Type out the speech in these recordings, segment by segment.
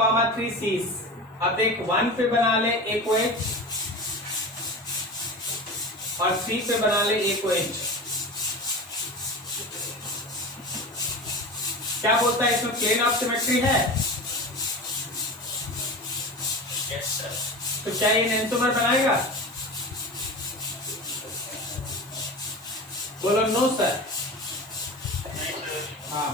1,3 सीस। अब एक 1 पे बना ले एक OH और 3 पे बना ले एक OH। क्या बोलता है इसमें प्लेन ऑफ सिमेट्री है? Yes sir. तो क्या ये एंसोमर बनाएगा? बोलो नो सर। हाँ,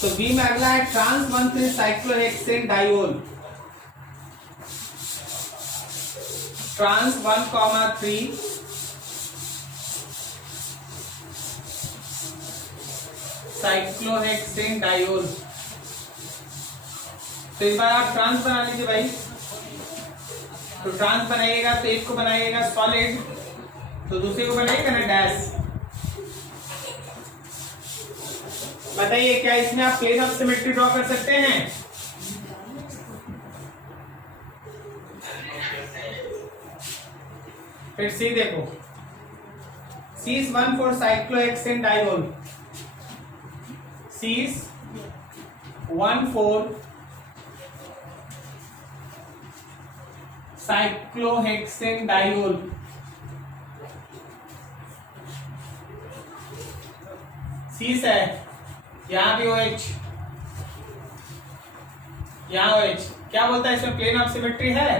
तो बी में अगला है trans 1,3 cyclohexane diol. Trans 1,3 cyclohexane diol. तो इस बार आप ट्रांस बना लीजिए भाई। तो ट्रांस बनाइएगा तो एक को बनाइएगा सॉलिड, तो दूसरे को बनाइएगा ना डैश। बताइए क्या इसमें आप प्लेन ऑफ सिमेट्री ड्रॉ कर सकते हैं? फिर सी देखो, सीस 1,4 साइक्लोहेक्सेन डाइओल। सीस 1,4 साइक्लोहेक्सेन डाइओल। सीस है, यहां भी OH, यहां OH। क्या बोलता है इसमें प्लेन ऑफ सिमेट्री है?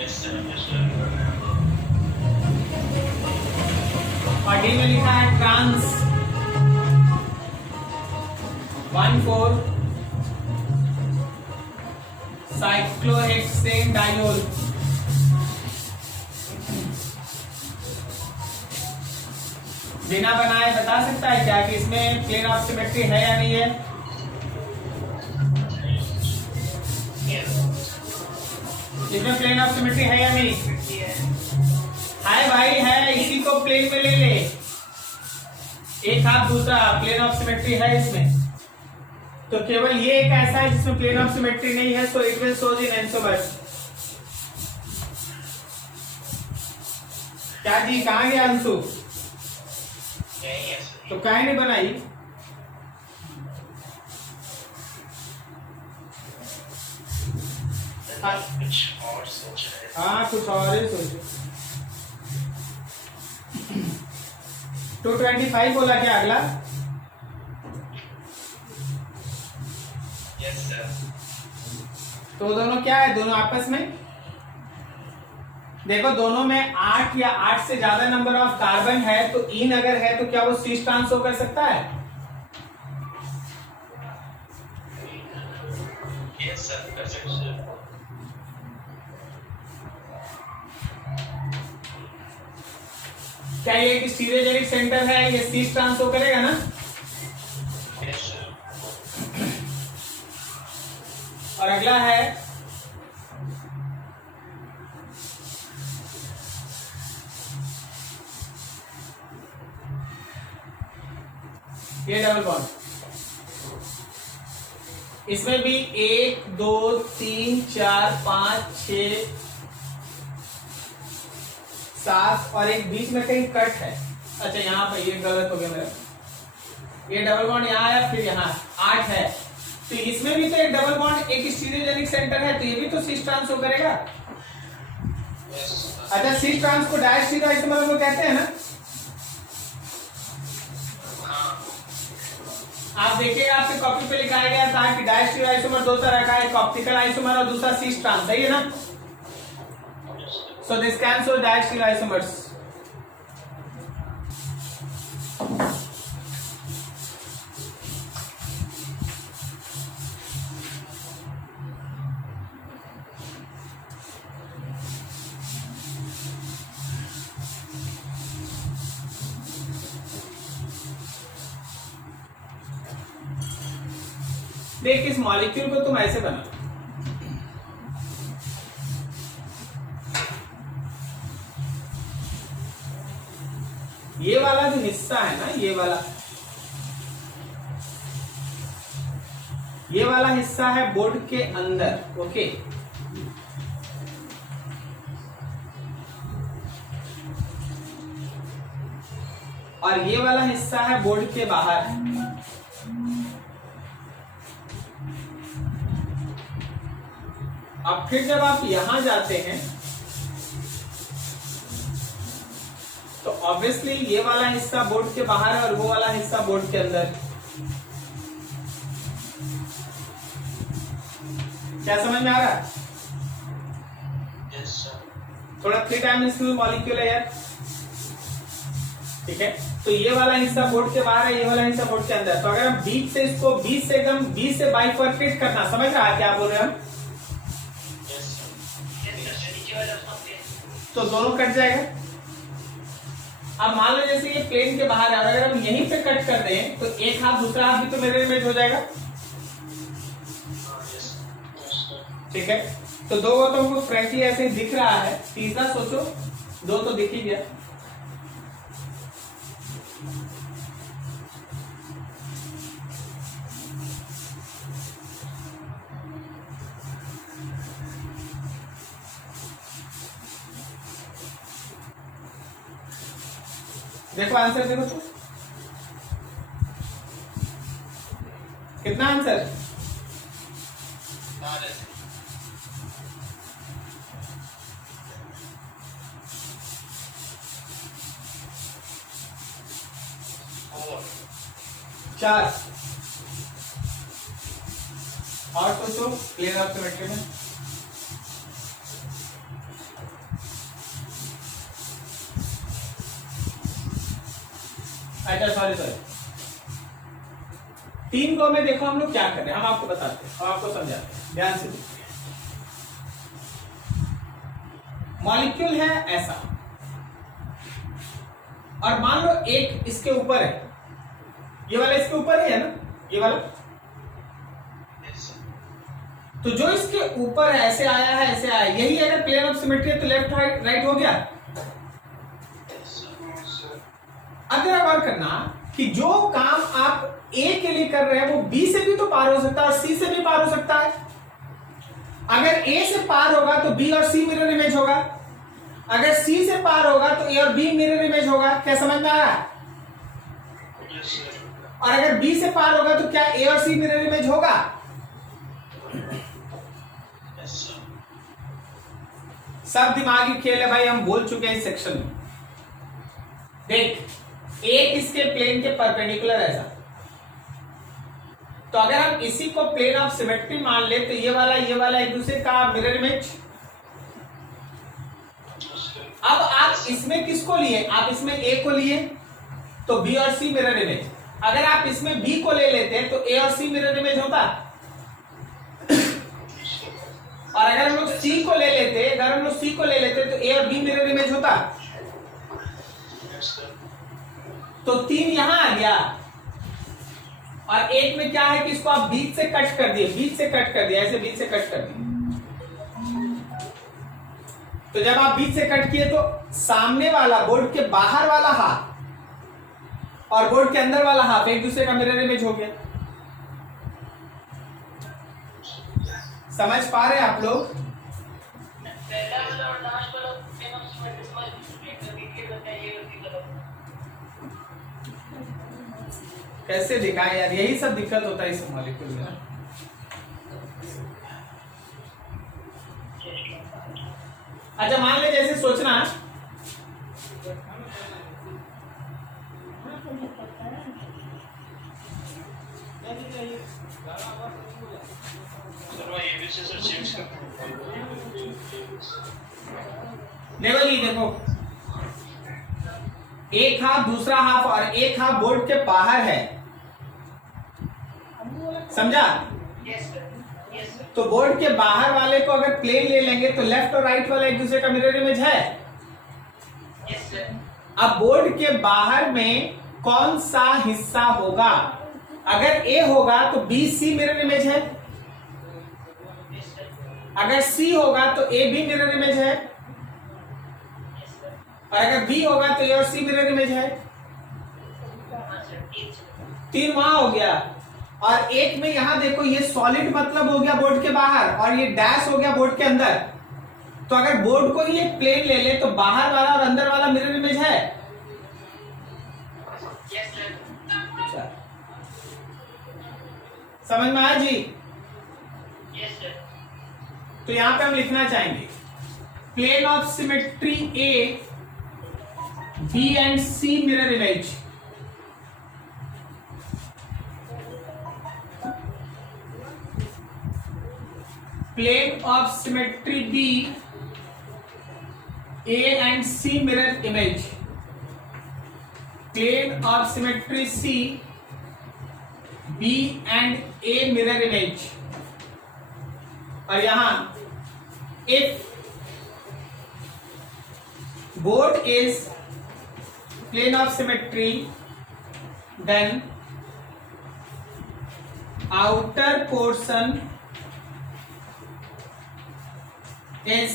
Yes sir, yes sir. और डी में लिखा है ट्रांस 1,4 साइक्लोहेक्सेन डाइओल। बिना बनाए बता सकता है क्या कि इसमें प्लेन ऑफ सिमेट्री है या नहीं है? इसमें प्लेन ऑफ सिमेट्री है या नहीं? है भाई, है। इसी को प्लेन में ले ले, एक हाथ दूसरा प्लेन ऑफ सिमेट्री है इसमें। तो केवल ये एक ऐसा है जिसमें प्लेन ऑफ सिमेट्री नहीं है, so it will shows in enantiomers. क्या जी, कहां गया अंशु? तो काहे नहीं बनाई? कुछ और सोच रहे। हाँ, कुछ और ही सोचो। 225 बोला क्या अगला? Yes sir. तो दोनों क्या है? दोनों आपस में देखो, दोनों में 8 या 8 से ज्यादा नंबर ऑफ कार्बन है, तो इन अगर है तो क्या वो सीस ट्रांस हो कर सकता है? यस सर, कर सकते हैं। क्या ये एक स्टीरियोजेनिक सेंटर है, ये सीस ट्रांस हो करेगा ना? Yes sir. और अगला है ये डबल बॉन्ड। इसमें भी 1 2 3 4 5 6 7 और एक बीच में कहीं कट है। अच्छा, यहाँ पर ये गलत हो गया मेरा। ये डबल बॉन्ड यहाँ है, फिर यहाँ 8 है। तो इसमें भी तो एक डबल बॉन्ड, एक स्टीरियोजेनिक सेंटर है, तो ये भी तो सीस ट्रांस हो करेगा। अच्छा, सीस ट्रांस को डायस्टीरियो आइसोमर हम लोग कहते हैं ना? आप देखिएगा आपके कॉपी पे लिखाया गया था कि डायस्टीरियो आइसोमर दो तरह का है, एक ऑप्टिकल आइसोमर और दूसरा सीस ट्रांस, सही है ना? So this can show diastereo isomers. देख, इस मॉलिक्यूल को तुम ऐसे बना, ये वाला जो हिस्सा है ना, ये वाला हिस्सा है बोर्ड के अंदर, ओके। और ये वाला हिस्सा है बोर्ड के बाहर। अब फिर जब आप यहां जाते हैं तो ऑब्वियसली ये वाला हिस्सा बोर्ड के बाहर है और वो वाला हिस्सा बोर्ड के अंदर। क्या समझ में आ रहा है? Yes, sir. थोड़ा 3 डायमेंशनल मॉलिक्यूल है यार, ठीक है। तो ये वाला हिस्सा बोर्ड के बाहर है, ये वाला हिस्सा बोर्ड के अंदर। तो अगर हम बीच से इसको बीच से बाइफरकेट करना, समझ रहा है क्या बोल रहे हैं हम? Yes, sir. तो दोनों कट जाएगा। अब मान लो जैसे ये प्लेन के बाहर है और अगर हम यहीं पे कट कर दें तो एक हाथ दूसरा हाथ भी तो मिरर इमेज हो जाएगा, Yes. Yes, sir. ठीक है। तो दो वो तो हमको फ्रैंकली ऐसे दिख रहा है, तीसरा सोचो, दो तो दिख ही गया। देखो आंसर देखो तो कितना आंसर? Got it. Four. 4 और सोचो क्लियर ऑफ सिमेट्री में। अच्छा सॉरी 3 को में देखो हम लोग क्या कर रहे हैं, हम आपको बताते हैं और आपको समझाते हैं, ध्यान से देखिए। मॉलिक्यूल है ऐसा और मान लो एक इसके ऊपर है, ये वाला इसके ऊपर है ना, ये वाला। Yes, sir. तो जो इसके ऊपर है ऐसे आया है, ऐसे आया, यही अगर प्लेन ऑफ सिमेट्री है तो लेफ्ट राइट हो गया। Yes, sir. Yes, sir. अगर गौर करना कि जो काम आप ए के लिए कर रहे हैं वो बी से भी तो पार हो सकता है और सी से भी पार हो सकता है। अगर ए से पार होगा तो बी और सी मिरर इमेज होगा, अगर सी से पार होगा तो ए और बी मिरर इमेज होगा। क्या समझ में आ रहा है? Yes, sir. और अगर बी से पार होगा तो क्या ए और सी मिरर इमेज होगा? Yes, sir. सब दिमागी खेल है भाई, हम बोल चुके हैं इस सेक्शन में। देख, एक इसके प्लेन के परपेंडिकुलर ऐसा, तो अगर हम इसी को प्लेन ऑफ सिमेट्री मान ले तो ये वाला एक दूसरे का मिरर इमेज। Yes, sir. अब आप इसमें किसको लिए? आप इसमें ए को लिए तो बी और सी मिरर इमेज। अगर आप इसमें बी को ले लेते तो ए और सी मिरर इमेज होता। और अगर हम लोग सी को ले लेते तो ए और बी मिरर इमेज होता। Yes, sir. तो 3 यहां आ गया और एक में क्या है कि इसको आप बीच से कट कर दिए, ऐसे बीच से कट कर दिए। तो जब आप बीच से कट किए तो सामने वाला बोर्ड के बाहर वाला हाफ और बोर्ड के अंदर वाला हाफ एक दूसरे का मिरर इमेज हो गया। समझ पा रहे हैं आप लोग? कैसे दिखाएं यार, यही सब दिक्कत होता है इस मॉलिक्यूल में। अच्छा मान ले जैसे सोचना सर ये भी से सर चेंज कर देखो जी, देखो एक हाफ दूसरा हाफ और एक हाफ बोर्ड के बाहर है, समझा? तो बोर्ड के बाहर वाले को अगर प्लेन ले लेंगे तो लेफ्ट और राइट वाला एक दूसरे का मिरर इमेज है। अब बोर्ड के बाहर में कौन सा हिस्सा होगा? अगर ए होगा तो बी सी मिरर इमेज है, अगर सी होगा तो ए बी मिरर इमेज है, और अगर बी होगा तो ए और सी मिरर इमेज है। 3 वहां हो गया और एक में यहां देखो ये सॉलिड मतलब हो गया बोर्ड के बाहर और ये डैश हो गया बोर्ड के अंदर। तो अगर बोर्ड को ये प्लेन ले ले तो बाहर वाला और अंदर वाला मिरर इमेज है। अच्छा, समझ में आया जी? तो यहां पे हम लिखना चाहेंगे plane of symmetry A, B and C mirror image. Plane of symmetry B, A and C mirror image. Plane of symmetry C, B and A mirror image. और यहां if board is plane of symmetry, then outer portion is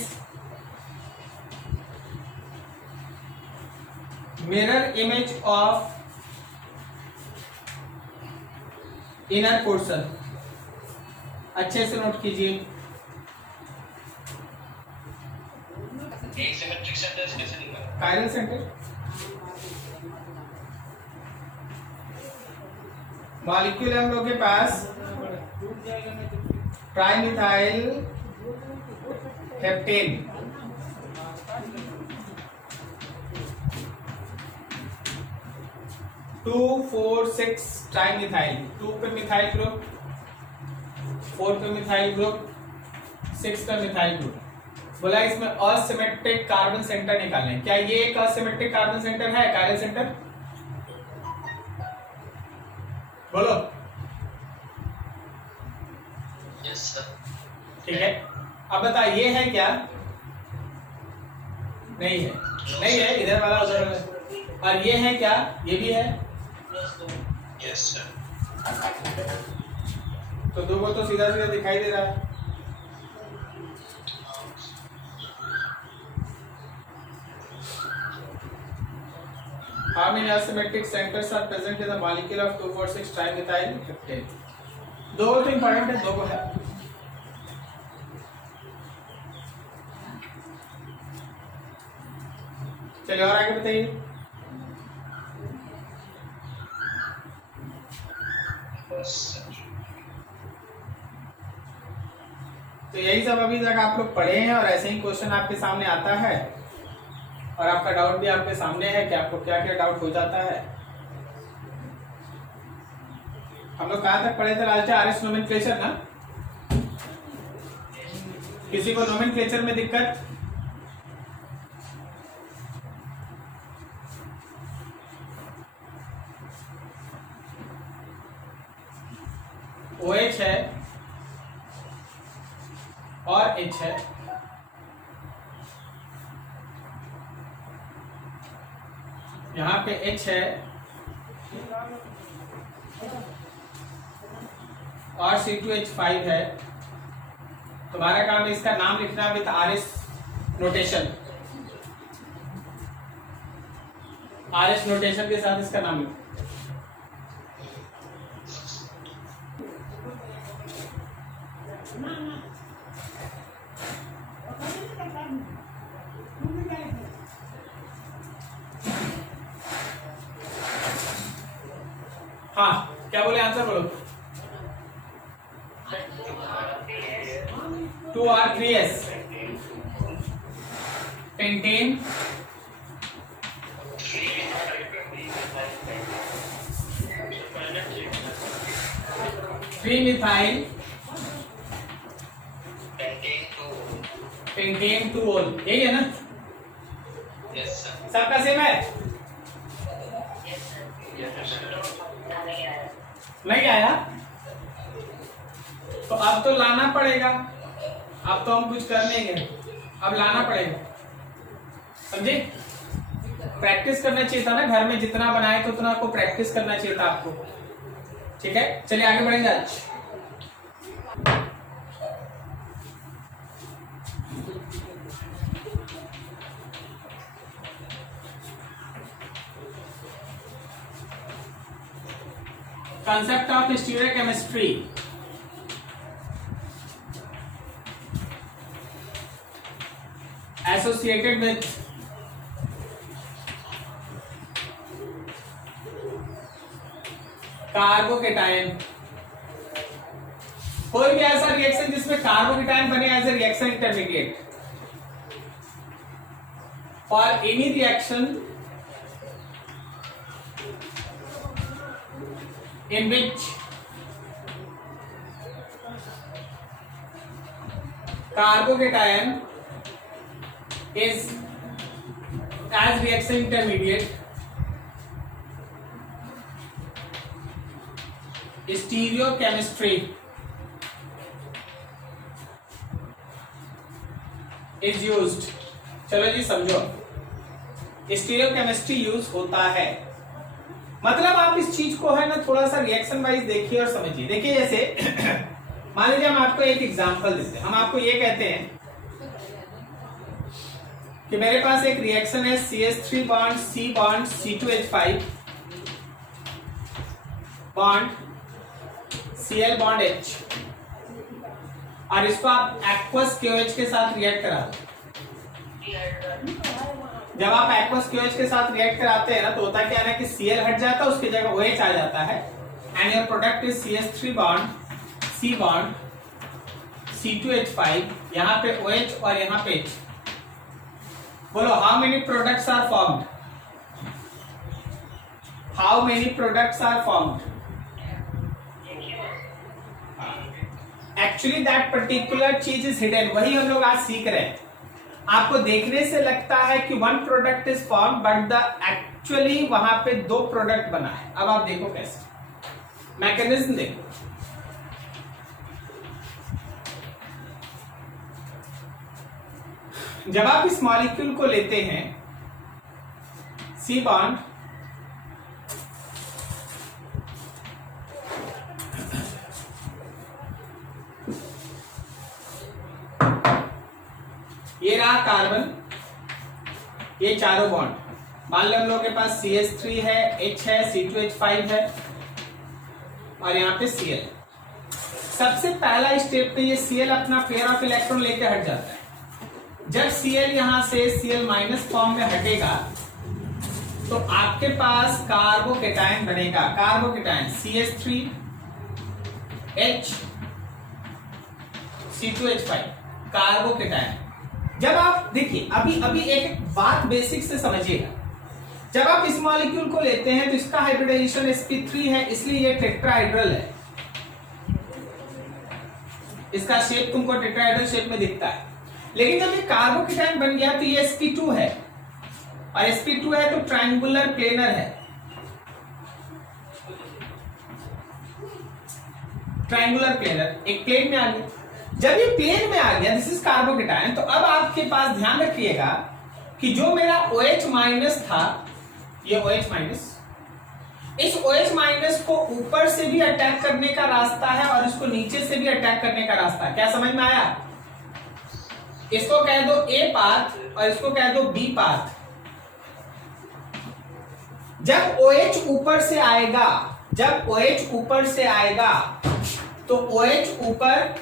mirror image of inner portion। अच्छे से note कीजिए। एक symmetric centres कैसे निकालें? Chiral centre, molecule हम लोग के पास ट्राइमिथाइल हेप्टेन, टू 4 6 ट्राइमिथाइल, 2 पे मिथाइल ग्रुप, 4 पे मिथाइल ग्रुप, 6 पे मिथाइल ग्रुप। बोला इसमें असिमेट्रिक कार्बन सेंटर निकालने। क्या ये एक असिमेट्रिक कार्बन सेंटर है, कायरल सेंटर? बोलो। Yes sir. ठीक है, अब बता ये है क्या? नहीं है, नहीं है, इधर वाला उधर वाला। और ये है क्या? ये भी है। Yes sir. तो दो को तो सीधा सीधा दिखाई दे रहा है। How many asymmetric centers are present in the molecule of 2,4,6 trimethyl heptane? दो तो इंपॉर्टेंट है, दो को है। चलिए और आगे बताइए। तो यही सब अभी तक आप लोग पढ़े हैं और ऐसे ही क्वेश्चन आपके सामने आता है और आपका डाउट भी आपके सामने है कि आपको क्या क्या डाउट हो जाता है। हम लोग कहाँ तक पढ़े थे लास्ट? आरएस नोमेनक्लेचर ना? किसी को नोमेनक्लेचर में दिक्कत? OH है और H है, यहाँ पे H है और C2H5 है। तुम्हारा काम है इसका नाम लिखना with RS notation. RS notation के साथ इसका नाम लिखो। हाँ, क्या बोले? आंसर बोलो। 2R3S पेंटेन, ट्रीमिथाइल पेंटेन 2-ol, यही है ना? Yes sir. सबका सेम है? नहीं आया तो अब तो लाना पड़ेगा। अब तो हम कुछ कर नहीं गए, अब लाना पड़ेगा, समझे? प्रैक्टिस करना चाहिए था ना, घर में जितना बनाए तो उतना आपको प्रैक्टिस करना चाहिए था आपको। ठीक है, चलिए आगे बढ़ेंगे आज। Concept of stereochemistry. Associated with carbocation कोई भी ऐसा रिएक्शन जिसमें कार्बोकेटायन बने एज ए रिएक्शन इंटरमीडिएट, और any reaction in which carbocation is as reaction intermediate, stereochemistry is used। चलो जी समझो, स्टीरियोकेमिस्ट्री यूज होता है, मतलब आप इस चीज को है ना थोड़ा सा रिएक्शन वाइज देखिए और समझिए। देखिए जैसे मान लीजिए हम आपको एक एग्जांपल देते हैं, हम आपको ये कहते हैं कि मेरे पास एक रिएक्शन है CH3 bond C bond C2H5 bond Cl bond H, और इसको आप एक्वस KOH के साथ रिएक्ट करा दो। जब आप एक्वस KOH के साथ रिएक्ट कराते हैं ना तो होता क्या है ना कि Cl हट जाता है, उसकी जगह OH आ जाता है, and your product is CH3 bond C bond C2H5, यहाँ पे OH और यहाँ पे H। बोलो how many products are formed, how many products are formed. Actually that particular चीज इज हिडन, वही हम लोग आज सीख रहे हैं। आपको देखने से लगता है कि one product is form, but the actually वहां पे दो प्रोडक्ट बना है। अब आप देखो कैसे, मैकेनिज्म देखो। जब आप इस मॉलिक्यूल को लेते हैं C बॉन्ड, ये रहा कार्बन, ये चारों बॉन्ड, मान लो हम लोगों के पास CH3 है, H है, C2H5 है और यहाँ पे Cl। सबसे पहला स्टेप पे ये Cl अपना पेयर ऑफ इलेक्ट्रॉन लेके हट जाता है। जब Cl यहाँ से Cl माइनस फॉर्म में हटेगा तो आपके पास कार्बोकेटायन बनेगा, carbocation CH3 H C2H5 carbocation. जब आप देखिए अभी एक बात बेसिक से समझिएगा, जब आप इस मॉलिक्यूल को लेते हैं तो इसका हाइब्रिडाइजेशन sp3 है, इसलिए ये टेट्राहाइड्रल है, इसका शेप तुमको टेट्राहाइड्रल शेप में दिखता है। लेकिन जब ये कार्बोकेटायन बन गया तो ये sp2 है, और sp2 है तो ट्रायंगुलर प्लेनर है, ट्रायंगुलर प्लेनर एक प्लेन में आ गया। जब ये प्लेन में आ गया, दिस इज कार्बोकेटायन, तो अब आपके पास ध्यान रखिएगा कि जो मेरा OH माइनस था, ये OH माइनस, इस OH माइनस को ऊपर से भी अटैक करने का रास्ता है और इसको नीचे से भी अटैक करने का रास्ता है। क्या समझ में आया? इसको कह दो A पाथ और इसको कह दो B पाथ। जब OH ऊपर से आएगा, जब OH ऊपर से आएगा तो OH ऊपर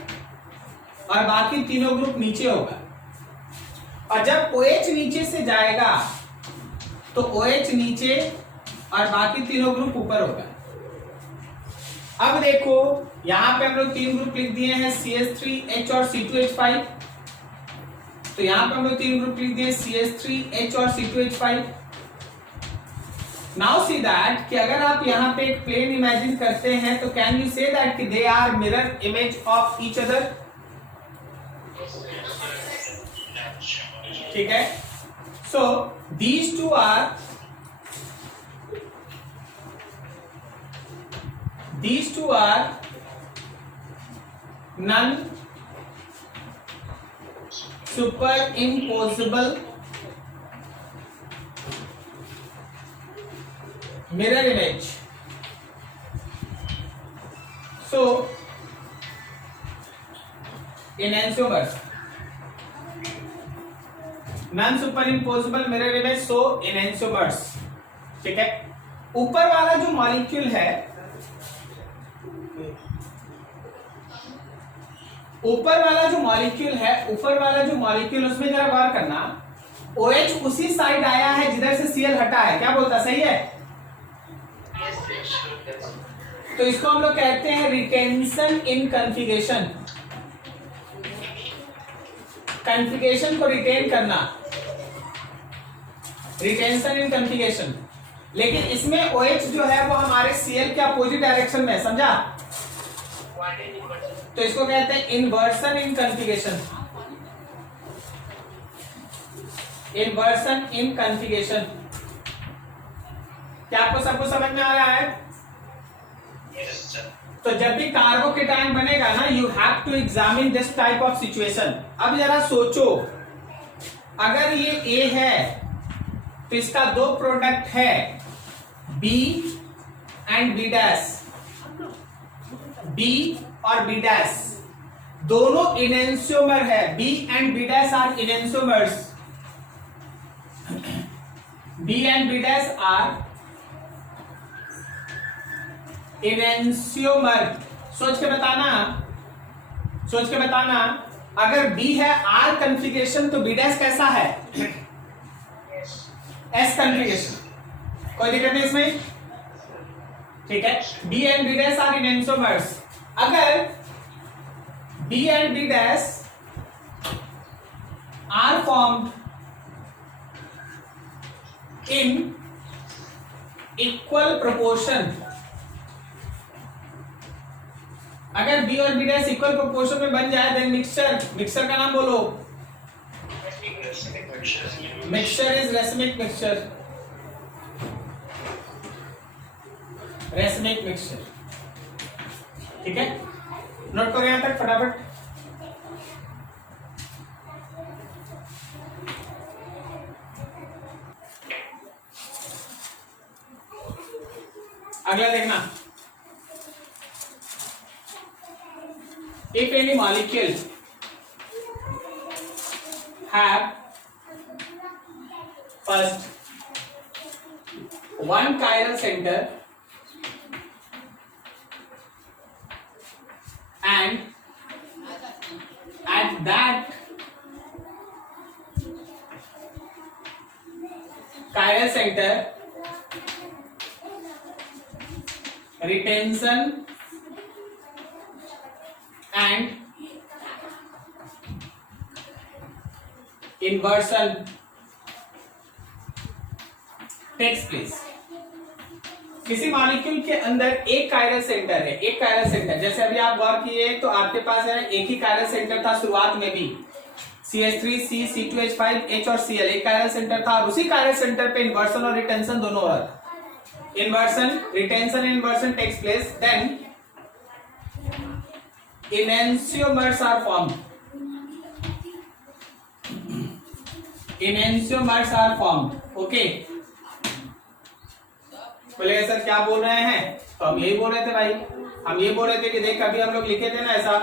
और बाकी तीनों ग्रुप नीचे होगा, और जब OH नीचे से जाएगा तो OH नीचे और बाकी तीनों ग्रुप ऊपर होगा। अब देखो यहां पे हम लोग तीन ग्रुप लिख दिए हैं, CH3H और C2H5, तो यहां पे हम लोग तीन ग्रुप लिख दिए CH3H और C2H5। नाउ सी दैट कि अगर आप यहां पे एक प्लेन इमेजिन करते हैं तो कैन यू से दैट कि they are mirror image of each other. ठीक है, so these two are non superimposable mirror image। So enantiomers, non superimposable mirror image, so enantiomers। ठीक है, ऊपर वाला जो मॉलिक्यूल है, ऊपर वाला जो मॉलिक्यूल उसमें जरा गौर करना, OH उसी साइड आया है जिधर से Cl हटा है। क्या बोलता, सही है? तो इसको हम लोग कहते हैं रिटेंशन इन कॉन्फ़िगरेशन। कॉन्फ़िगरेशन को रिटेन करना, रिटेंशन इन कॉन्फ़िगरेशन। लेकिन इसमें OH जो है वो हमारे Cl के अपोजिट डायरेक्शन में है, समझा? तो इसको कहते हैं inversion in configuration. Inversion in configuration. क्या आपको सबको समझ में आ रहा है? Yes, sir. तो जब भी कार्बोकेटायन बनेगा ना, you have to examine this type of situation. अब जरा सोचो, अगर ये A है तो इसका दो प्रोडक्ट है B and B dash, B और B डैश दोनों इनेंशियोमर है। B and B dash are enantiomers. B and B dash are enantiomer. सोच के बताना, सोच के बताना, अगर B है R कॉन्फ़िगरेशन तो B डैश कैसा है? S configuration. कोई दिक्कत नहीं इसमें? ठीक है। B and B dash are enantiomers. अगर B and B dash are formed in equal proportion, अगर B और B डैश इक्वल प्रोपोर्शन में बन जाए देन मिक्सचर। मिक्सचर का नाम बोलो। Mixture is racemic mixture. Racemic mixture. ठीक है, नोट करो यहां तक फटाफट। अगला देखना, if any molecule have first one chiral center and at that chiral center retention and inversion takes place। किसी मॉलिक्यूल के अंदर एक कायरल सेंटर है, एक कायरल सेंटर, जैसे अभी आप गौर किए तो आपके पास है एक ही कायरल सेंटर था शुरुआत में भी, CH3, C, C2H5, H और Cl एक कायरल सेंटर था, और उसी कायरल सेंटर पे इन्वर्सन और रिटेंशन दोनों हो रहा था। Inversion, retention, inversion takes place, then enantiomers are formed। enantiomers are formed। Okay, बोलेगा सर क्या बोल रहे हैं? तो हम यही बोल रहे थे भाई, हम ये बोल रहे थे कि देख अभी हम लोग लिखे थे ना ऐसा,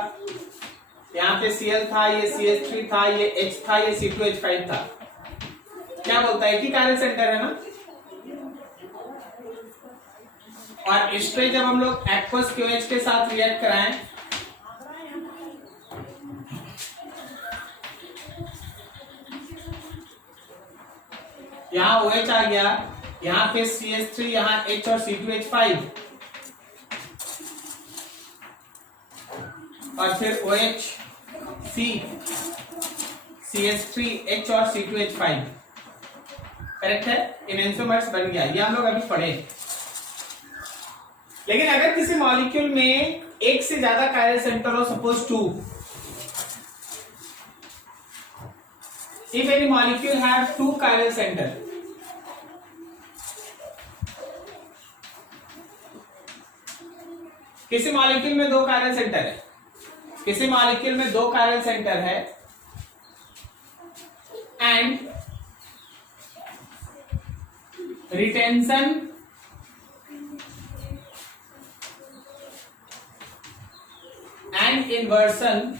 यहाँ पे Cl था, ये CH3 था, ये H था, ये C2H5 था। क्या बोलता है? एक ही कायरल सेंटर है ना। और इस पे जब हम लोग एक्वस QH के साथ रिएक्ट कराएं, यहाँ OH आ गया, यहाँ पे CH3, यहाँ H और C2H5, और फिर OH, C, CH3, H और C2H5, करेक्ट है? इनेंशियोमर्स बन गया, ये हम लोग अभी पढ़े। लेकिन अगर किसी मॉलिक्यूल में एक से ज्यादा कायरल सेंटर हो, suppose 2, if any molecule have 2 chiral center, किसी मॉलिक्यूल में 2 कायरल सेंटर है, किसी मॉलिक्यूल में 2 कायरल सेंटर है and retention and inversion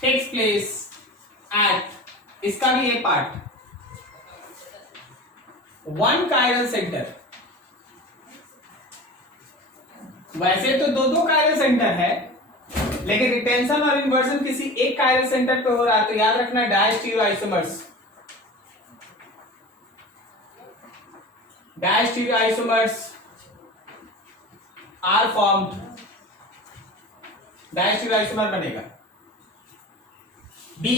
takes place at, इसका भी ये पार्ट, 1 कायरल सेंटर। वैसे तो 2 कायरल सेंटर है, लेकिन रिटेंशन और इन्वर्सन किसी एक कायरल सेंटर पे हो रहा है, तो याद रखना diastereoisomers. Dash stereoisomers are formed, dash stereoisomer बनेगा। बी,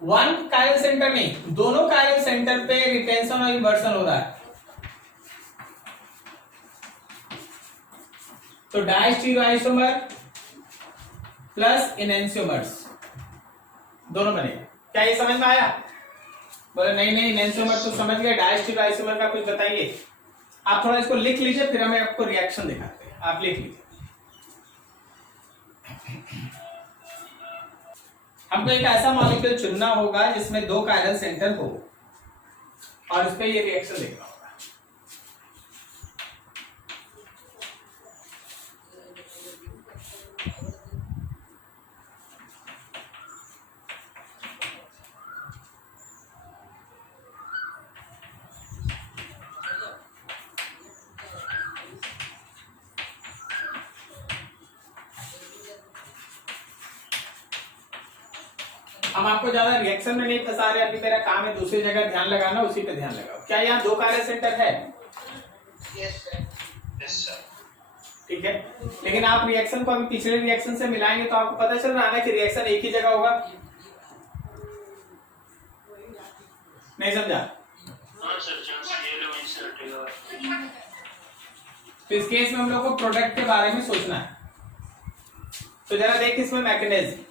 वन कायरल सेंटर नहीं, दोनों कायरल सेंटर पे रिटेंशन और इन्वर्सन हो रहा है, तो डाई स्टीरियोआइसोमर प्लस इनैंसियोमर्स दोनों बनेगा। क्या ये समझ में आया? बोले नहीं नहीं इनैंसियोमर तो समझ गए, डाई स्टीरियोआइसोमर का कुछ बताइए। आप थोड़ा इसको लिख लीजिए, फिर हमें आपको रिएक्शन दिखाते हैं। आप लिख लीजिए। हमको एक ऐसा मॉलिक्यूल चुनना होगा जिसमें दो कायरल सेंटर हो और उस पर ये रिएक्शन देखना होगा। हम आपको ज्यादा रिएक्शन में नहीं फंसा रहे, अभी मेरा काम है दूसरी जगह ध्यान लगाना, उसी पे ध्यान लगाओ। क्या यहाँ दो कायरल सेंटर है? Yes, sir. Yes, sir. ठीक है, लेकिन आप रिएक्शन को अभी पिछले रिएक्शन से मिलाएंगे तो आपको पता चल रहा है कि रिएक्शन एक ही जगह होगा। नहीं समझा? हाँ सर, चांस ये लो इंसर्ट होगा। तो इस केस में हम लोग को प्रोडक्ट के बारे में सोचना है। तो जरा देख इसमें मैकेनिज्म,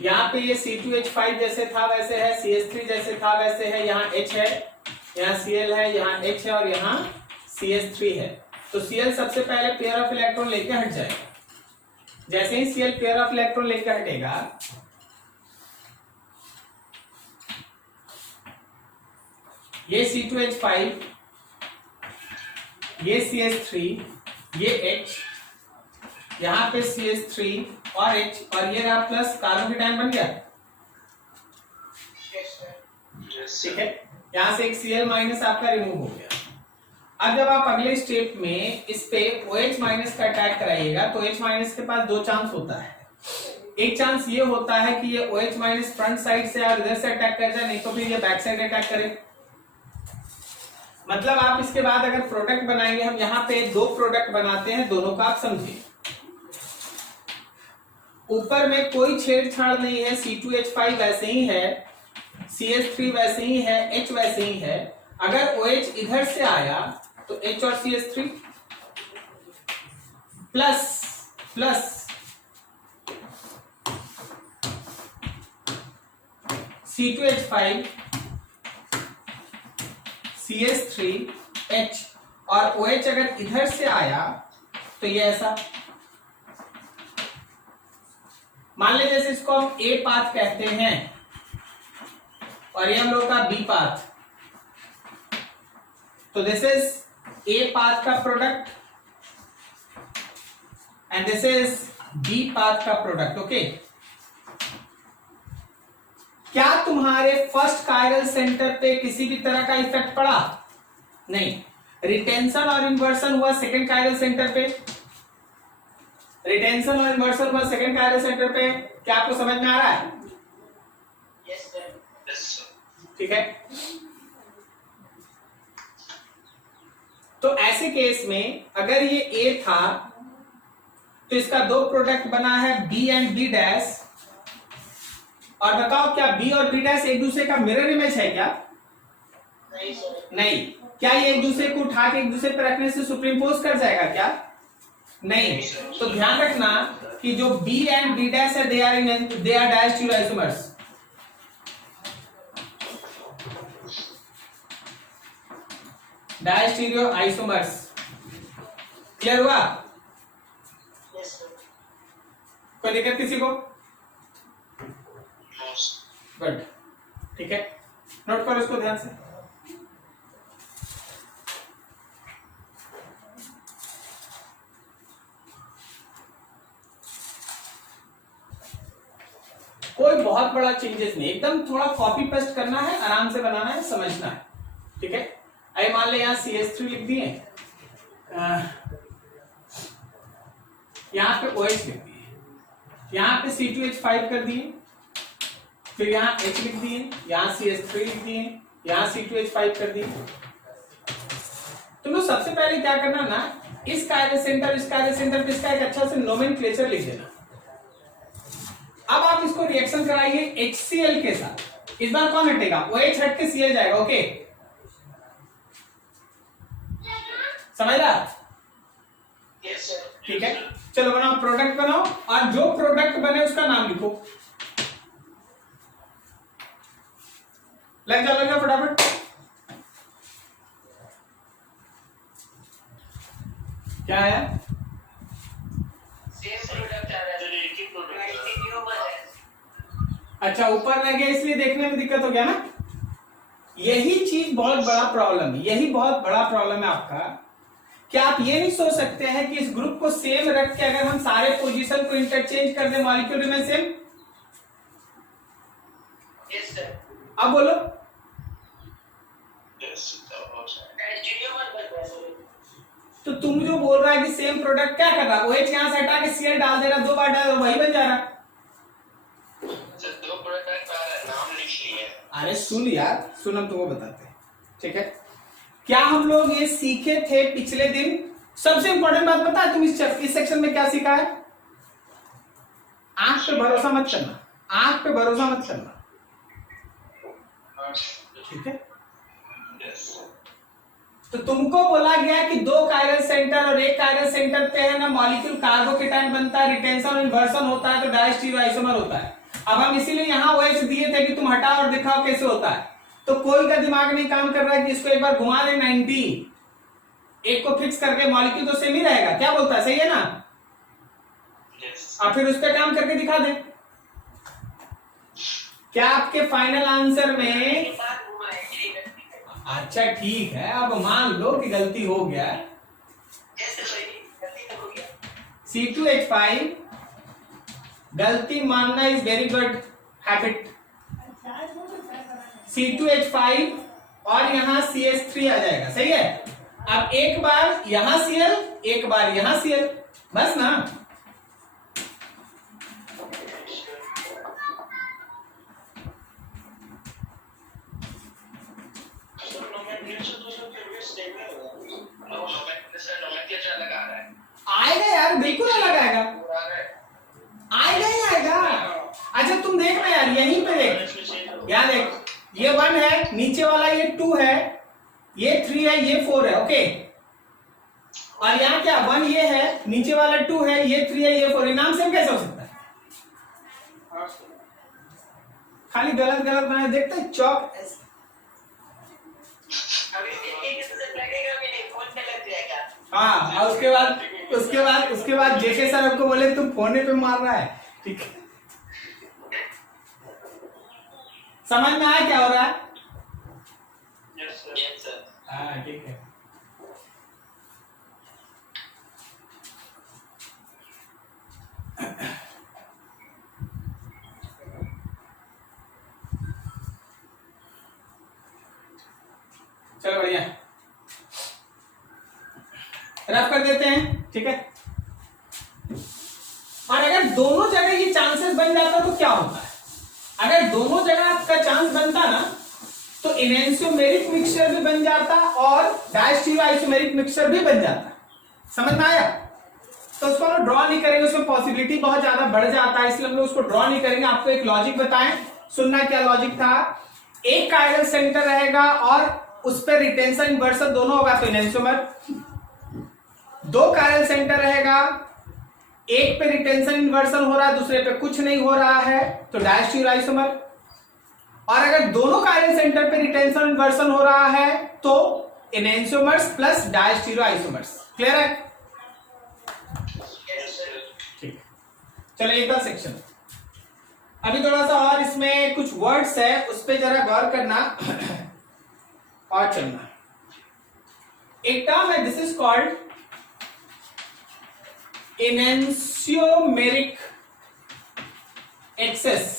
यहाँ पे ये C2H5 जैसे था वैसे है, CH3 जैसे था वैसे है, यहाँ H है, यहाँ Cl है, यहाँ H है और यहाँ CH3 है। तो Cl सबसे पहले पेयर ऑफ इलेक्ट्रॉन लेके हट जाएगा। जैसे ही Cl पेयर ऑफ इलेक्ट्रॉन लेके हटेगा, ये C2H5, ये CH3, ये H, यहाँ पे CH3 और H और ये रहा प्लस, कार्बोकेटायन बन गया। ठीक है, यहां से एक Cl माइनस आपका रिमूव हो गया। अब जब आप अगले स्टेप में इस पे OH माइनस का अटैक कराइएगा तो OH माइनस के पास दो चांस होता है। एक चांस ये होता है कि ये OH माइनस फ्रंट साइड से और इधर से अटैक कर जाए, नहीं तो फिर ये बैक साइड अटैक करे। मतलब आप इसके बाद अगर प्रोडक्ट बनाएंगे, हम यहाँ पे दो प्रोडक्ट बनाते हैं, दोनों का आप समझिए। ऊपर में कोई छेड़छाड़ नहीं है, C2H5 वैसे ही है, CH3 वैसे ही है, H वैसे ही है। अगर OH इधर से आया तो H और CH3 plus plus C2H5 CH3 H और OH अगर इधर से आया तो ये ऐसा। मान लीजिए जैसे इसको हम A पाथ कहते हैं और ये हम लोग का B पाथ, तो दिस इज A पाथ का product and this is B path का प्रोडक्ट। ओके, क्या तुम्हारे फर्स्ट कायरल सेंटर पे किसी भी तरह का इफेक्ट पड़ा? नहीं। रिटेंशन और इन्वर्सन हुआ सेकंड कायरल सेंटर पे, रिटेंशन और इन्वर्सन हुआ सेकंड कायरल सेंटर पे। क्या आपको समझ में आ रहा है? Yes, sir. Yes, sir. ठीक है, तो ऐसे केस में अगर ये A था तो इसका दो प्रोडक्ट बना है B एंड B डैश। और बताओ क्या B और B डैश एक दूसरे का मिरर इमेज है क्या? नहीं सर। नहीं। क्या ये एक दूसरे को उठा के एक दूसरे पर रखने से सुपरइम्पोज कर जाएगा क्या? नहीं। तो ध्यान रखना कि जो B एंड B डैश है they are dash stereoisomers. Dash stereoisomers. Clear हुआ? Yes, sir. कोई दिक्कत किसी को? No, sir. गुड, ठीक है, नोट करो इसको ध्यान से। कोई बहुत बड़ा चेंजेस नहीं, एकदम थोड़ा कॉपी पेस्ट करना है, आराम से बनाना है, समझना है। ठीक है, आइए मान ले यहां CH3 लिख दिए, यहां पे OH लिख दिए, यहां पे C2H5 कर दिए, फिर यहाँ H लिख दिए, यहाँ CH3 लिख दिए, यहाँ C2H5 कर दिए। तुम लोग सबसे पहले क्या करना ना, इस कायरल सेंटर इस कायरल सेंटर पे इसका एक अच्छा से नोमेनक्लेचर लिख देना। अब आप इसको रिएक्शन कराइए HCl के साथ। इस बार कौन हटेगा? OH हट के Cl जाएगा। ओके, समझा? Yes, sir. ठीक है, चलो बनाओ, प्रोडक्ट बनाओ, और जो प्रोडक्ट बने उसका नाम लिखो। लग जाओ फटाफट। क्या है? Same product आ रहा है, एक ही product continuum है। अच्छा, ऊपर रह गया इसलिए देखने में दिक्कत हो गया ना। यही चीज बहुत बड़ा प्रॉब्लम है, यही बहुत बड़ा प्रॉब्लम है आपका, कि आप ये नहीं सोच सकते हैं कि इस ग्रुप को सेम रख के अगर हम सारे पोजीशन को इंटरचेंज कर दें molecule remain same. Yes, sir. अब बोलो। Yes, continuum बन रहा है, sir. तो तुम जो बोल रहा है कि सेम प्रोडक्ट, क्या कर रहा है? OH यहां से हटा के Cl डाल दे रहा, 2 बार डाल, वही बन जा रहा। Sir, दो product आ रहा है, नाम लिख लिए। अरे सुन यार, सुन, हम तुमको बताते हैं, ठीक है? क्या हम लोग ये सीखे थे पिछले दिन? सबसे इंपॉर्टेंट बात पता है तुम इस सेक्शन में क्या सीखा है? आंख पे भरोसा मत करना, आंख पे भरोसा मत करना, ठीक है? Yes. तो तुमको बोला गया कि 2 कायरल सेंटर और 1 कायरल सेंटर पे है ना मॉलिक्यूल कार्बोकेटायन बनता है, रिटेंशन और इन्वर्सन होता है, तो डायस्टीरियोआइसोमर होता है। अब हम इसीलिए यहां OH दिए थे कि तुम हटाओ और दिखाओ कैसे होता है। तो कोई का दिमाग नहीं काम कर रहा है कि इसको एक बार घुमा दे 90, एक को फिक्स करके, मॉलिक्यूल तो सेम ही रहेगा। क्या बोलता है, सही है ना? Yes. और फिर उस पर काम करके दिखा दे। क्या आपके फाइनल आंसर में? अच्छा ठीक है, अब मान लो कि गलती हो गया, C2H5 गलती मानना is very good habit. C2H5 और यहां CH3 आ जाएगा, सही है? अब एक बार यहां Cl, एक बार यहां Cl, बस ना। आएगा यार, बिल्कुल अलग आएगा, आएगा ही आएगा। अच्छा तुम देखना यार, यहीं पे देख, यार देख, ये 1 है, नीचे वाला ये 2 है, ये 3 है, ये 4 है, ओके? और यहाँ क्या 1 ये है, नीचे वाला 2 है, ये 3 है, ये 4 है, नाम सेम कैसे हो सकता है? खाली गलत गलत बनाए, देखते हैं चौक। हाँ, और उसके बाद जेके सर आपको बोले तुम फोने पे मार रहा है, ठीक है? समझ में आया क्या हो रहा है? Yes, sir. Yes, sir. हाँ ठीक है। चलो बढ़िया, रफ कर देते हैं, ठीक है? और अगर दोनों जगह ये चांसेस बन जाता तो क्या होता है? अगर दोनों जगह आपका चांस बनता ना, तो एनेंशियोमेरिक मिक्सचर भी बन जाता और डायस्टीरियोआइसोमेरिक मिक्सचर भी बन जाता। समझ में आया? तो उसको हम ड्रॉ नहीं करेंगे, उसमें पॉसिबिलिटी बहुत ज्यादा बढ़ जाता है, इसलिए हम लोग उसको ड्रॉ नहीं करेंगे। आपको एक लॉजिक बताएं, सुनना क्या लॉजिक था। एक कायरल सेंटर रहेगा और उस पर रिटेंशन इन्वर्सन दोनों होगा, तो एनेंशियोमर। 2 कायरल सेंटर रहेगा, एक पे रिटेंशन इन्वर्सन हो रहा है, दूसरे पे कुछ नहीं हो रहा है, तो डायस्टीरियोआइसोमर। और अगर दोनों कायरल सेंटर पे रिटेंशन इन्वर्सन हो रहा है तो एनेंशियोमर्स प्लस डायस्टीरियोआइसोमर्स। क्लियर है? ठीक, चलो एक बार सेक्शन। अभी थोड़ा सा और इसमें कुछ वर्ड्स है, उस पे जरा गौर करना और चलना। एक टर्म है, this is called enantiomeric excess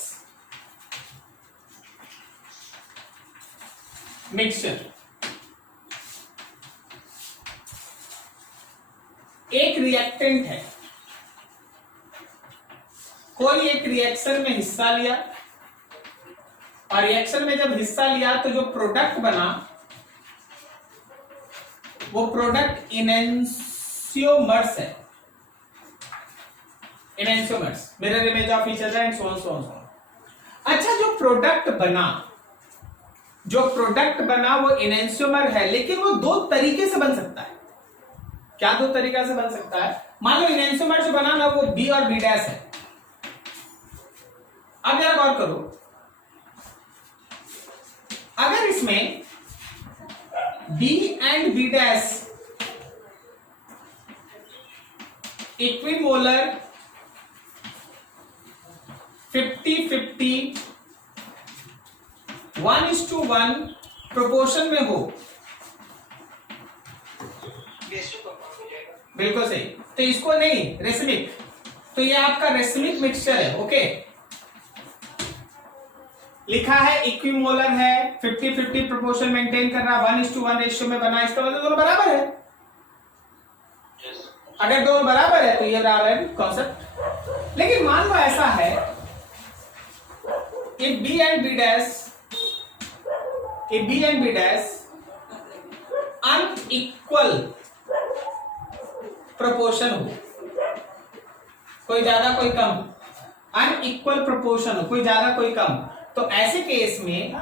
mixture. एक रिएक्टेंट है, कोई एक रिएक्शन में हिस्सा लिया, और रिएक्शन में जब हिस्सा लिया तो जो प्रोडक्ट बना वो प्रोडक्ट इनेंशियोमर्स है, enantiomers, mirror image of each other and so on so on so on. अच्छा, जो प्रोडक्ट बना वो इनेंशियोमर है, लेकिन वो दो तरीके से बन सकता है। क्या दो तरीका से बन सकता है? मान लो इनेंशियोमर जो बना ना वो बी और बी डैश है। अब जरा गौर करो, अगर इसमें B and B dash equimolar 50-50 1:1 proportion में हो, बिल्कुल सही, तो इसको नहीं रेसिमिक, तो ये आपका रेसिमिक मिक्सचर है। ओके, लिखा है इक्विमोलर है, 50-50 प्रोपोर्शन मेंटेन कर रहा, 1:1 रेशियो में बना, इसका मतलब दोनों बराबर है। अगर दोनों बराबर है तो ये बराबर कॉन्सेप्ट। लेकिन मान लो ऐसा है, if B and B dash unequal proportion हो, कोई ज्यादा कोई कम, अनइक्वल प्रोपोर्शन हो, कोई ज्यादा कोई कम, तो ऐसे केस में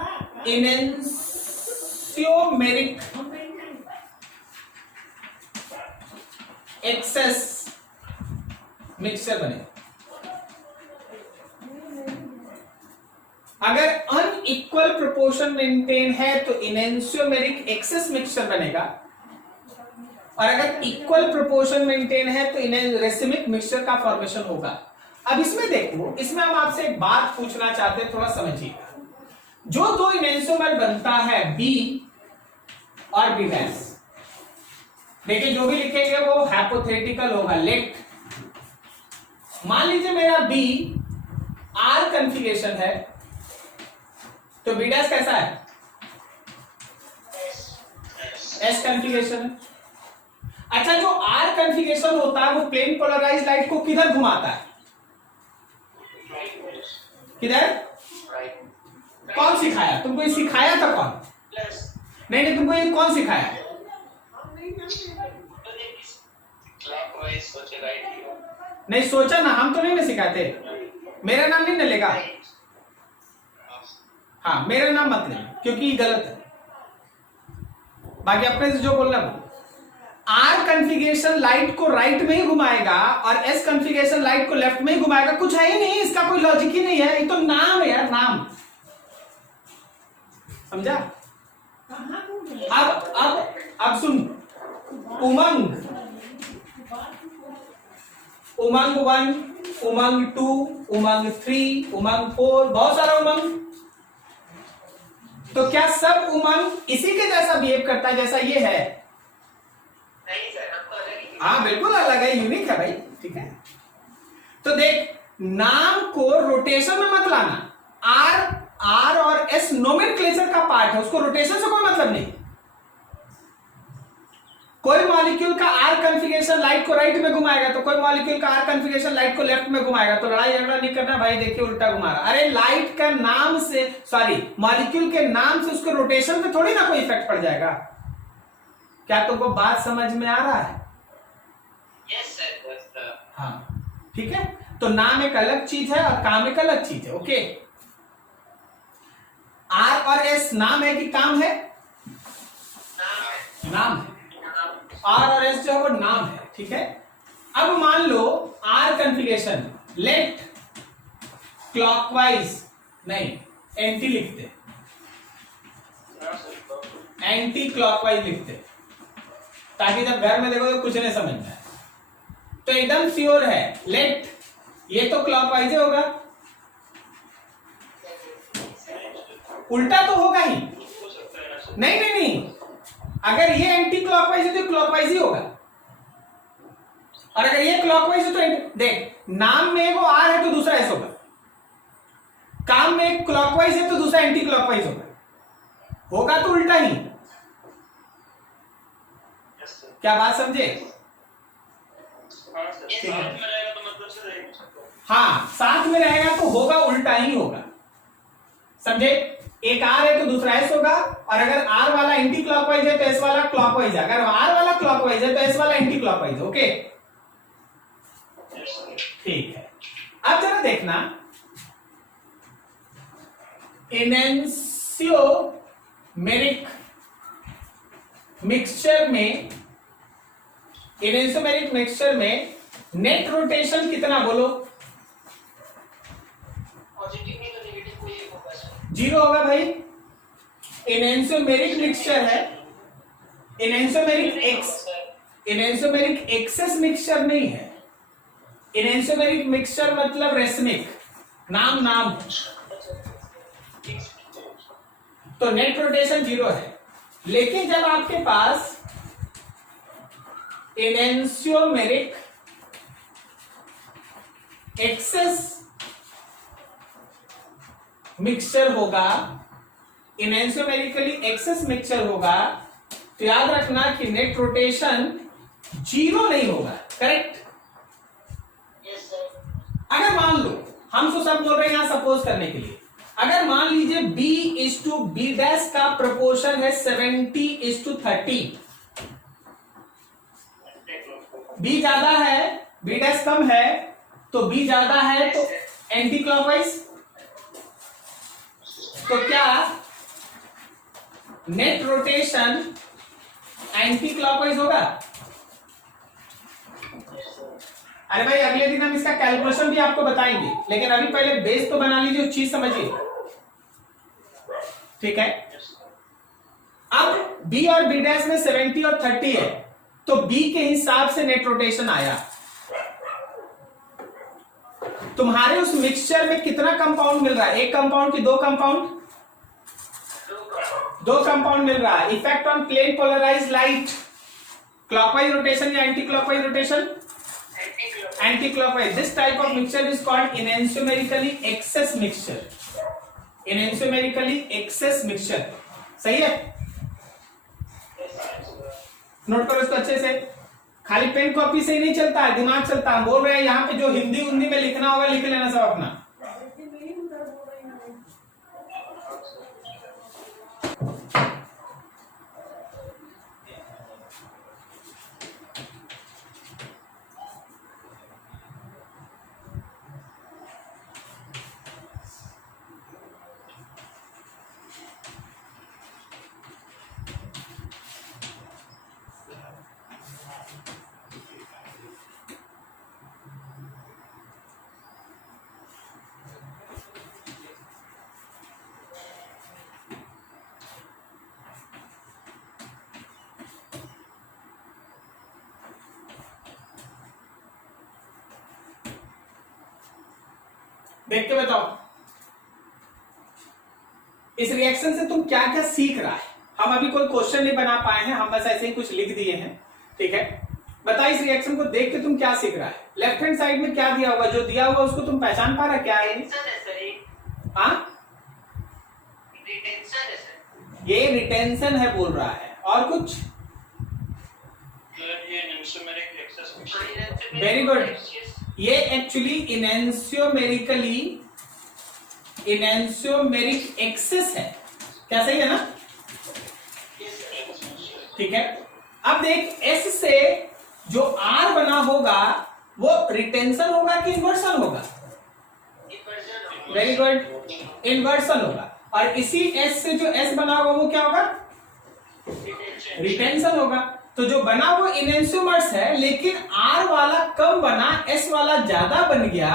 इनेंशियोमेरिक एक्सेस मिक्सचर बने। अगर अनइक्वल प्रोपोर्शन मेंटेन है तो इनेंशियोमेरिक एक्सेस मिक्सचर बनेगा, और अगर इक्वल प्रोपोर्शन मेंटेन है तो रेसिमिक मिक्सचर का फॉर्मेशन होगा। अब इसमें देखो, इसमें हम आपसे एक बात पूछना चाहते हैं, थोड़ा समझिएगा। जो दो इनेंशियोमर बनता है बी और बी डैश, देखिए जो भी लिखेंगे वो हाइपोथेटिकल होगा। लेट मान लीजिए मेरा बी आर कन्फिगरेशन है, तो बी डैश कैसा है? एस कन्फिगरेशन है। अच्छा, जो आर कन्फिगरेशन होता है वो प्लेन पोलराइज लाइट को किधर घुमाता है? किधर? कौन सिखाया तुमको? ये सिखाया था कौन? नहीं, तुमको ये कौन सिखाया? नहीं सोचा ना, हम तो नहीं ना सिखाते। मेरा नाम नहीं ना लेगा। हाँ, मेरा नाम मत लेना क्योंकि ये गलत है। बाकी अपने से जो बोलना वो। आर कॉन्फ़िगरेशन लाइट को राइट में ही घुमाएगा और एस कॉन्फ़िगरेशन लाइट को लेफ्ट में ही घुमाएगा। कुछ है ही नहीं, इसका कोई लॉजिक ही नहीं है। ये तो नाम है यार, नाम। समझा? अब सुन, उमंग 1, उमंग 2, उमंग 3, उमंग 4, बहुत सारा उमंग। तो क्या सब उमंग इसी के जैसा बिहेव करता है जैसा ये है? नहीं सर, हमको अलग ही। हाँ बिल्कुल अलग है, यूनिक है भाई। ठीक है, तो देख, नाम को रोटेशन में मत लाना। आर और एस नोमेनक्लेचर का पार्ट है, उसको रोटेशन से कोई मतलब नहीं। कोई मॉलिक्यूल का आर कॉन्फ़िगरेशन लाइट को राइट में घुमाएगा तो कोई मॉलिक्यूल का आर कॉन्फ़िगरेशन लाइट को लेफ्ट में घुमाएगा। तो लड़ाई झगड़ा नहीं करना भाई, देखिए उल्टा घुमा रहा। अरे लाइट का नाम से, सॉरी मॉलिक्यूल के नाम से उसके रोटेशन पे थोड़ी ना कोई इफेक्ट पड़ जाएगा। क्या तुमको बात समझ में आ रहा है? Yes sir. हाँ ठीक है, तो नाम एक अलग चीज है और काम एक अलग चीज है। ओके, आर और एस नाम है कि काम है? नाम है। आर और एस जो है वो नाम है। ठीक है, अब मान लो आर कॉन्फ़िगरेशन लेट क्लॉकवाइज, नहीं एंटी लिखते, एंटी क्लॉकवाइज लिखते, ताकि जब घर में देखो तो कुछ नहीं समझना है। तो एकदम श्योर है, लेट ये तो क्लॉकवाइज होगा, उल्टा तो होगा ही। नहीं नहीं नहीं, अगर ये एंटी क्लॉकवाइज है तो क्लॉकवाइज ही होगा, और अगर ये क्लॉकवाइज है तो देख, नाम में वो आर है तो दूसरा एस होगा, काम में क्लॉकवाइज है तो दूसरा एंटी क्लॉकवाइज होगा तो उल्टा ही। क्या बात समझे? हाँ, साथ में रहेगा तो होगा उल्टा ही होगा। समझे? एक आर है तो दूसरा एस होगा, और अगर आर वाला एंटी क्लॉकवाइज है तो एस वाला क्लॉकवाइज है, अगर आर वाला क्लॉकवाइज है तो एस वाला एंटी क्लॉकवाइज है। ओके ठीक है। अब जरा देखना, एनेंशियोमेरिक मिक्सचर में नेट रोटेशन कितना बोलो? पॉजिटिव नहीं तो नेगेटिव कोई एक होगा सर। 0 होगा भाई। एनेंशियोमेरिक मिक्सचर है, एनेंशियोमेरिक एक्सेस मिक्सचर नहीं है। एनेंशियोमेरिक मिक्सचर मतलब रेसमिक, नाम तो नेट रोटेशन 0 है। लेकिन जब आपके पास एनेंशियोमेरिक एक्सेस मिक्सचर होगा, एनेंशियोमेरिकली एक्सेस मिक्सचर होगा, तो याद रखना कि नेट रोटेशन 0 नहीं होगा। करेक्ट? Yes sir. अगर मान लो, हम तो सब बोल रहे हैं यहां सपोज करने के लिए, अगर मान लीजिए B/B' का प्रोपोर्शन है 70:30, B ज्यादा है B' कम है, तो B ज्यादा है तो एंटी क्लॉकवाइज, तो क्या नेट रोटेशन एंटी क्लॉकवाइज होगा? अरे भाई अगले दिन हम इसका कैलकुलेशन भी आपको बताएंगे, लेकिन अभी पहले बेस तो बना लीजिए, उस चीज समझिए। ठीक है। अब B और B' में 70 और 30 है, तो B के हिसाब से नेट रोटेशन आया। तुम्हारे उस मिक्सचर में कितना कंपाउंड मिल रहा है? एक कंपाउंड की 2 कंपाउंड? 2 कंपाउंड मिल रहा है। Effect on plane polarized light, clockwise rotation या anti clockwise rotation? Anti clockwise. This type of mixture is called enantiomerically excess mixture. Enantiomerically excess mixture. सही है? नोट करो इसको अच्छे से। खाली पेन कॉपी से ही नहीं चलता है, दिमाग चलता है। बोल रहे हैं यहाँ पे जो हिंदी उंदी में लिखना होगा लिख लेना सब अपना। देख के बताओ इस रिएक्शन से तुम क्या क्या सीख रहा है। हम अभी कोई क्वेश्चन नहीं बना पाए हैं, हम बस ऐसे ही कुछ लिख दिए हैं। ठीक है, बता इस रिएक्शन को देख के तुम क्या सीख रहा है। लेफ्ट हैंड साइड में क्या दिया होगा, जो दिया होगा उसको तुम पहचान पा रहा क्या है? हाँ, ये रिटेंशन है बोल रहा है। और कुछ? Very good. ये एक्चुअली इनेंशियोमेरिक एक्सेस है। क्या सही है ना? ठीक है। अब देख, S से जो R बना होगा वो रिटेंशन होगा कि इन्वर्सन होगा? वेरी गुड, इन्वर्सन होगा। और इसी S से जो S बना होगा वो क्या होगा? रिटेंशन होगा। तो जो बना वो इनेंशियोमर्स है, लेकिन R वाला कम बना, S वाला ज्यादा बन गया,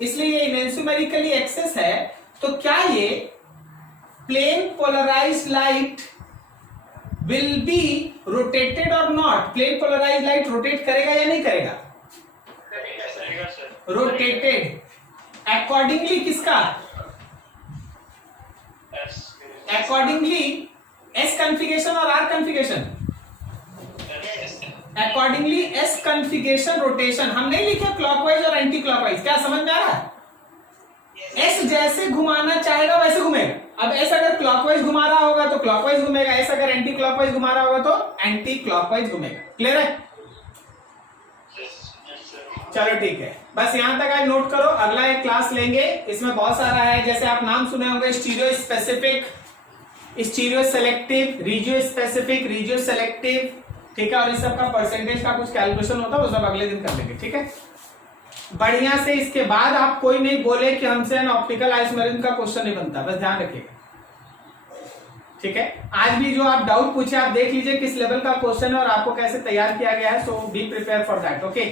इसलिए ये इनेंशियोमेरिकली एक्सेस है। तो क्या ये plane polarized light will be rotated और not? Plane polarized light rotate करेगा या नहीं करेगा? रोटेटेड अकॉर्डिंगली किसका? अकॉर्डिंगली S कॉन्फ़िगरेशन और R configuration? Accordingly S configuration rotation. हम नहीं लिखे क्लॉकवाइज और एंटी क्लॉकवाइज। क्या समझ में आ रहा है? S जैसे घुमाना चाहेगा वैसे घूमेगा। अब S अगर क्लॉकवाइज घुमा रहा होगा तो क्लॉकवाइज घूमेगा, S अगर एंटी क्लॉकवाइज घुमा रहा होगा तो एंटी क्लॉकवाइज घूमेगा। क्लियर है? चलो ठीक है, बस यहां तक आज नोट करो। अगला एक क्लास लेंगे, इसमें बहुत सारा है, जैसे आप नाम सुने होंगे stereo specific stereo selective, regio specific, regio selective, ठीक है, और इस सब का परसेंटेज का कुछ कैलकुलेशन होता है, वो सब अगले दिन कर लेंगे, ठीक है। बढ़िया से इसके बाद आप कोई नहीं बोले कि हमसे एन ऑप्टिकल आइसोमेरिज्म का क्वेश्चन नहीं बनता, बस ध्यान रखिएगा, ठीक है। आज भी जो आप डाउट पूछे आप देख लीजिए किस लेवल का क्वेश्चन है और आपको कैसे तैयार किया गया है, so be prepare for that, okay.